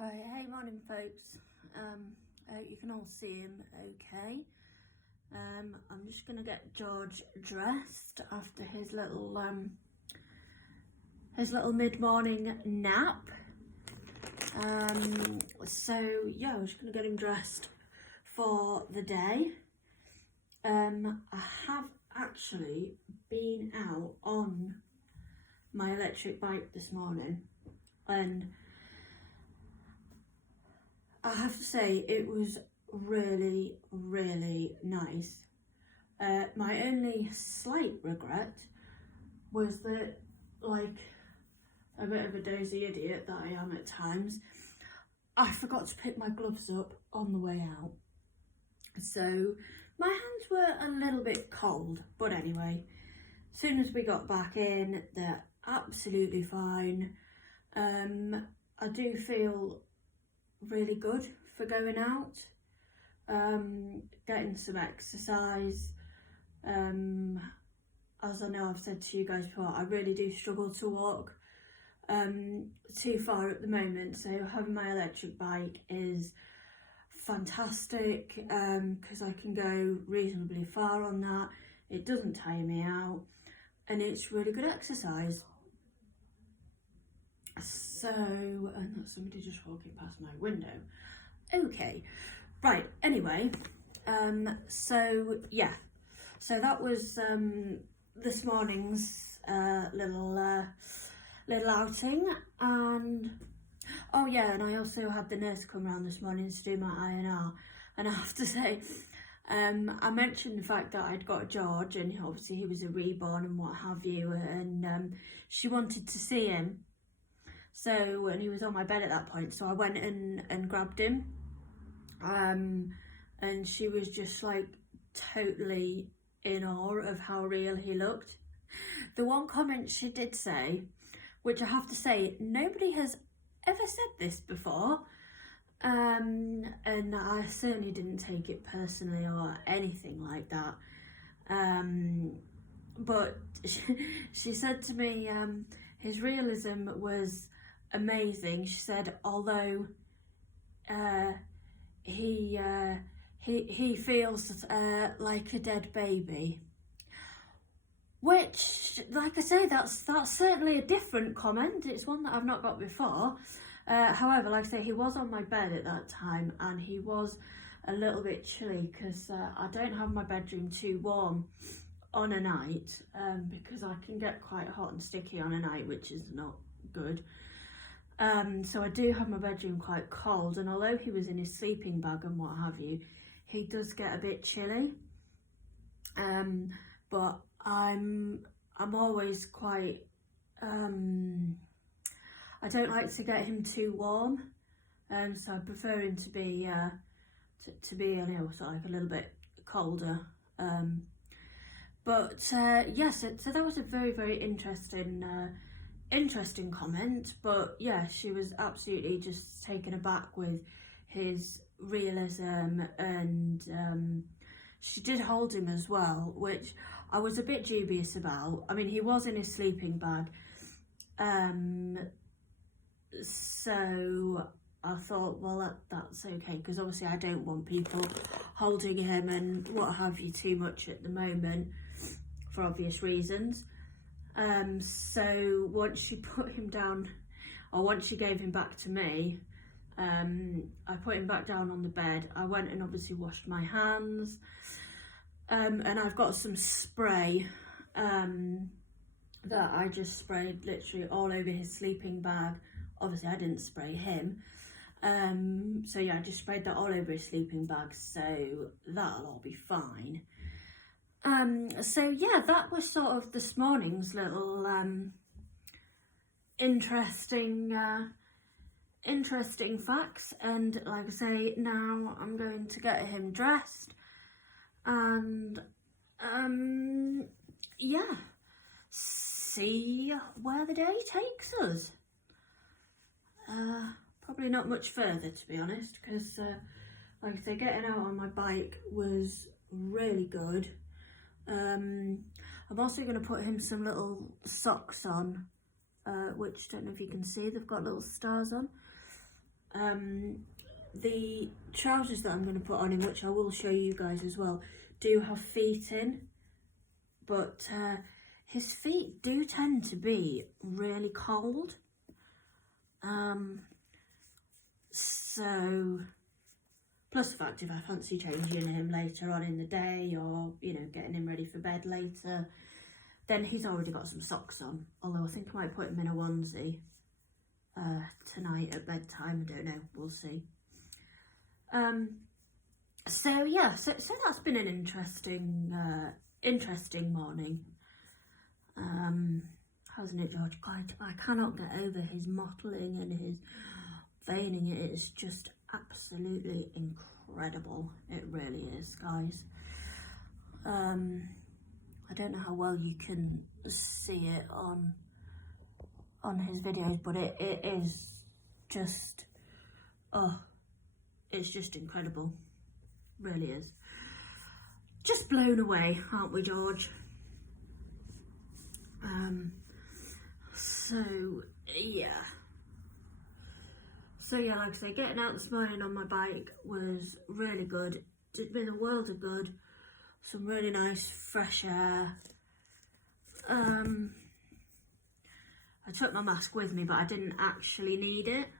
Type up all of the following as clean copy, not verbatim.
Hi, hey morning folks. I hope you can all see him okay. I'm just gonna get George dressed after his little mid-morning nap. So yeah, I'm just gonna get him dressed for the day. I have actually been out on my electric bike this morning, and I have to say it was really, really nice. My only slight regret was that, like a bit of a dozy idiot that I am at times, I forgot to pick my gloves up on the way out. So my hands were a little bit cold, but anyway, as soon as we got back in, they're absolutely fine. I do feel really good for going out, getting some exercise. As I know I've said to you guys before, I really do struggle to walk too far at the moment, so having my electric bike is fantastic because I can go reasonably far on that. It doesn't tire me out and it's really good exercise. So, and that's somebody just walking past my window. Okay, right, anyway, so yeah, so that was this morning's little outing. And oh yeah, and I also had the nurse come around this morning to do my INR, and I have to say, I mentioned the fact that I'd got George, and obviously he was a reborn and what have you, and she wanted to see him. So, and he was on my bed at that point, so I went and grabbed him. And she was just like totally in awe of how real he looked. The one comment she did say, which I have to say, nobody has ever said this before, and I certainly didn't take it personally or anything like that. But she said to me, his realism was amazing. She said, although he feels like a dead baby, which, like I say, that's certainly a different comment. It's one that I've not got before. However, like I say, he was on my bed at that time and he was a little bit chilly because I don't have my bedroom too warm on a night because I can get quite hot and sticky on a night, which is not good. So I do have my bedroom quite cold, and although he was in his sleeping bag and what have you, he does get a bit chilly. But I'm always quite I don't like to get him too warm, so I prefer him to be to be so like a little bit colder. But yes, so that was a very, very interesting comment. But yeah, she was absolutely just taken aback with his realism, and she did hold him as well, which I was a bit dubious about. I mean, he was in his sleeping bag, so I thought, well, that's okay, because obviously I don't want people holding him and what have you too much at the moment for obvious reasons. So once she put him down, or once she gave him back to me, I put him back down on the bed. I went and obviously washed my hands, and I've got some spray that I just sprayed literally all over his sleeping bag. Obviously I didn't spray him, so yeah, I just sprayed that all over his sleeping bag, so that'll all be fine. So yeah, that was sort of this morning's little interesting facts. And like I say, now I'm going to get him dressed and yeah, see where the day takes us. Probably not much further, to be honest, because like I say, getting out on my bike was really good. I'm also going to put him some little socks on, which I don't know if you can see, they've got little stars on. the trousers that I'm going to put on him, which I will show you guys as well, do have feet in, but his feet do tend to be really cold. So, plus the fact if I fancy changing him later on in the day, or, you know, getting him ready for bed later, then he's already got some socks on. Although I think I might put him in a onesie tonight at bedtime. I don't know, we'll see. So yeah, so that's been an interesting morning. Hasn't it, George? God, I cannot get over his mottling and his veining. It is just absolutely incredible. It really is, guys. I don't know how well you can see it on his videos, but it is just, oh, it's just incredible. Really is. Just blown away, aren't we, George? So yeah, like I say, getting out this morning on my bike was really good. Did me a world of good. Some really nice fresh air. I took my mask with me, but I didn't actually need it,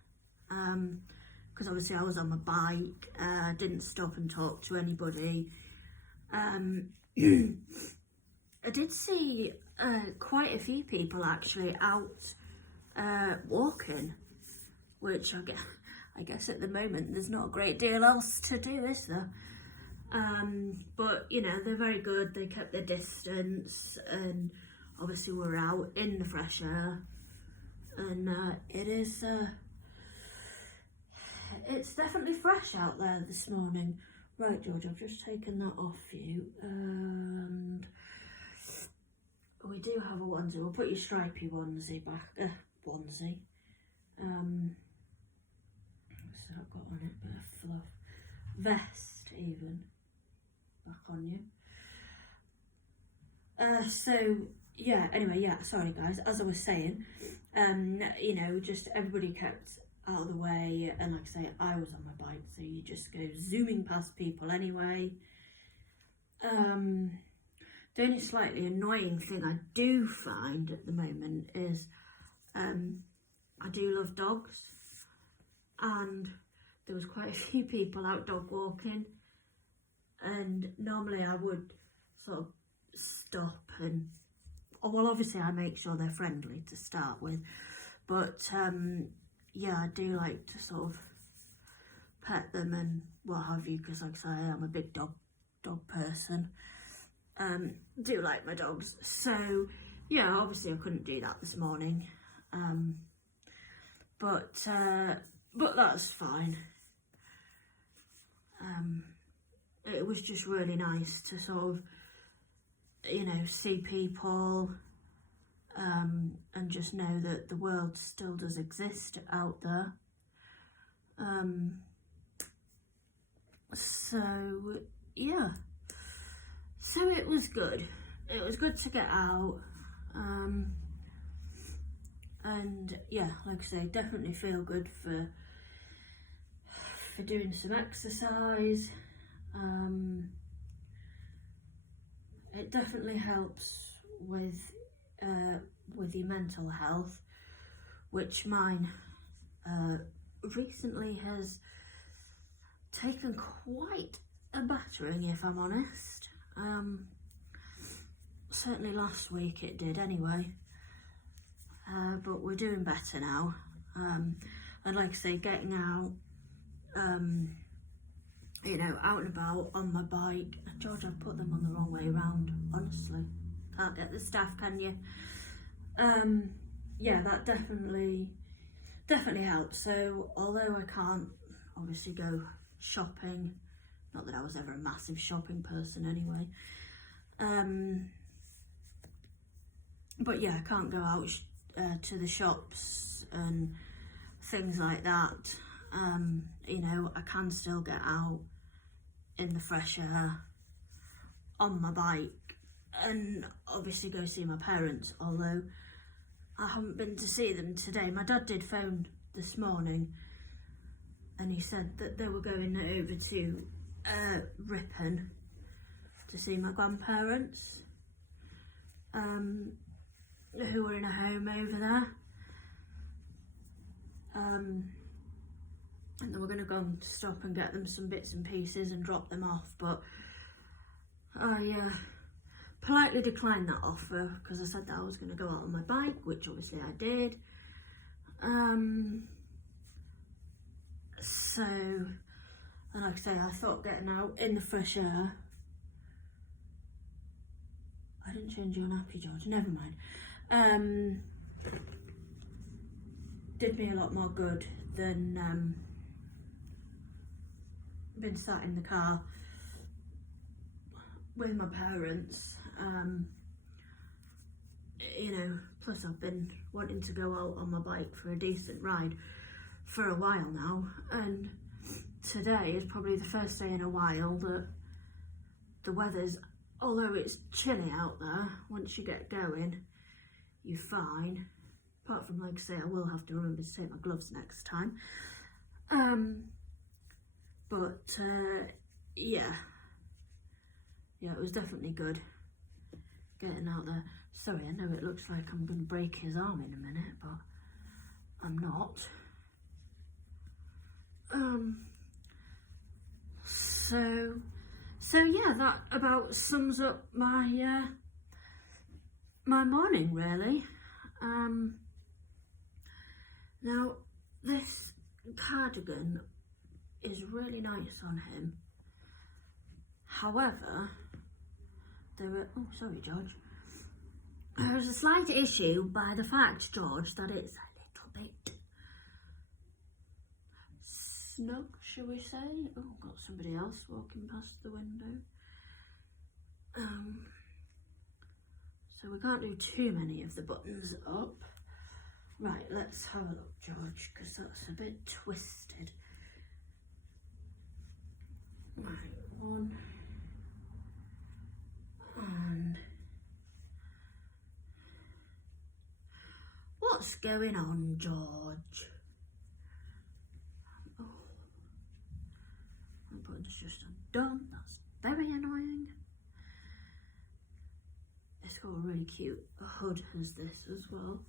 because obviously I was on my bike. Didn't stop and talk to anybody. I did see quite a few people actually out walking, which I guess at the moment there's not a great deal else to do, is there? But you know, they're very good. They kept their distance, and obviously we're out in the fresh air, and it's definitely fresh out there this morning. Right, George, I've just taken that off you, and we do have a onesie. We'll put your stripy onesie back. Onesie. What's that got on it? Bit of fluff. Vest, even. Back on you. So yeah, anyway, yeah, sorry guys, as I was saying, you know, just everybody kept out of the way, and like I say, I was on my bike, so you just go zooming past people anyway. The only slightly annoying thing I do find at the moment is I do love dogs, and there was quite a few people out dog walking, and normally I would sort of stop and, oh, well, obviously I make sure they're friendly to start with, but yeah, I do like to sort of pet them and what have you, because like I say, I'm a big dog person. Do like my dogs, so yeah, obviously I couldn't do that this morning, but that's fine. It was just really nice to sort of, you know, see people, and just know that the world still does exist out there. So yeah, so it was good. It was good to get out, and yeah, like I say, definitely feel good for doing some exercise. It definitely helps with your mental health, which mine recently has taken quite a battering, if I'm honest. Certainly last week it did anyway, but we're doing better now. And like I say, getting out, you know, out and about on my bike. George, I've put them on the wrong way around, honestly. Can't get the staff, can you? Yeah, that definitely helps. So although I can't obviously go shopping, not that I was ever a massive shopping person anyway, but yeah, I can't go out to the shops and things like that. You know, I can still get out in the fresh air on my bike and obviously go see my parents, although I haven't been to see them today. My dad did phone this morning, and he said that they were going over to Ripon to see my grandparents, who were in a home over there. And they were going to go and stop and get them some bits and pieces and drop them off, but I politely declined that offer because I said that I was going to go out on my bike, which obviously I did. So, and like I say, I thought getting out in the fresh air. I didn't change your nappy, George, never mind. Did me a lot more good than been sat in the car with my parents. You know, plus I've been wanting to go out on my bike for a decent ride for a while now, and today is probably the first day in a while that the weather's, although it's chilly out there, once you get going you're fine, apart from, like I say, I will have to remember to take my gloves next time. Yeah, it was definitely good getting out there. Sorry, I know it looks like I'm going to break his arm in a minute, but I'm not. So yeah, that about sums up my my morning, really. Now this cardigan is really nice on him. However, oh sorry George, there's a slight issue by the fact, George, that it's a little bit snug, shall we say? Oh, got somebody else walking past the window. So we can't do too many of the buttons up. Right, let's have a look, George, because that's a bit twisted. Right, one. And what's going on, George? Oh, my button's just undone. That's very annoying. It's got a really cute hood as this as well.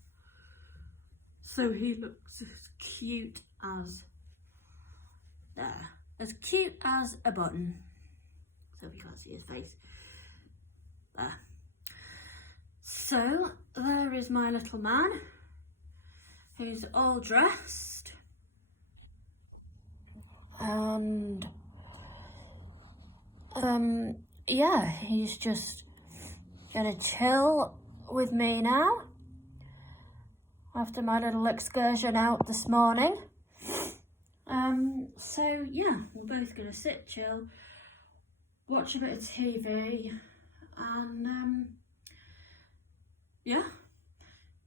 So he looks as cute as there. As cute as a button. So you can't see his face. There. So there is my little man. He's all dressed. And yeah, he's just gonna chill with me now after my little excursion out this morning. So yeah, we're both gonna sit, chill, watch a bit of TV, and yeah,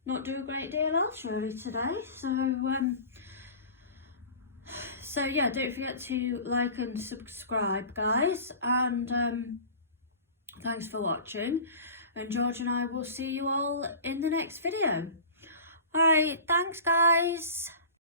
not do a great deal else really today. So yeah, don't forget to like and subscribe, guys, and thanks for watching, and George and I will see you all in the next video. Alright, thanks guys.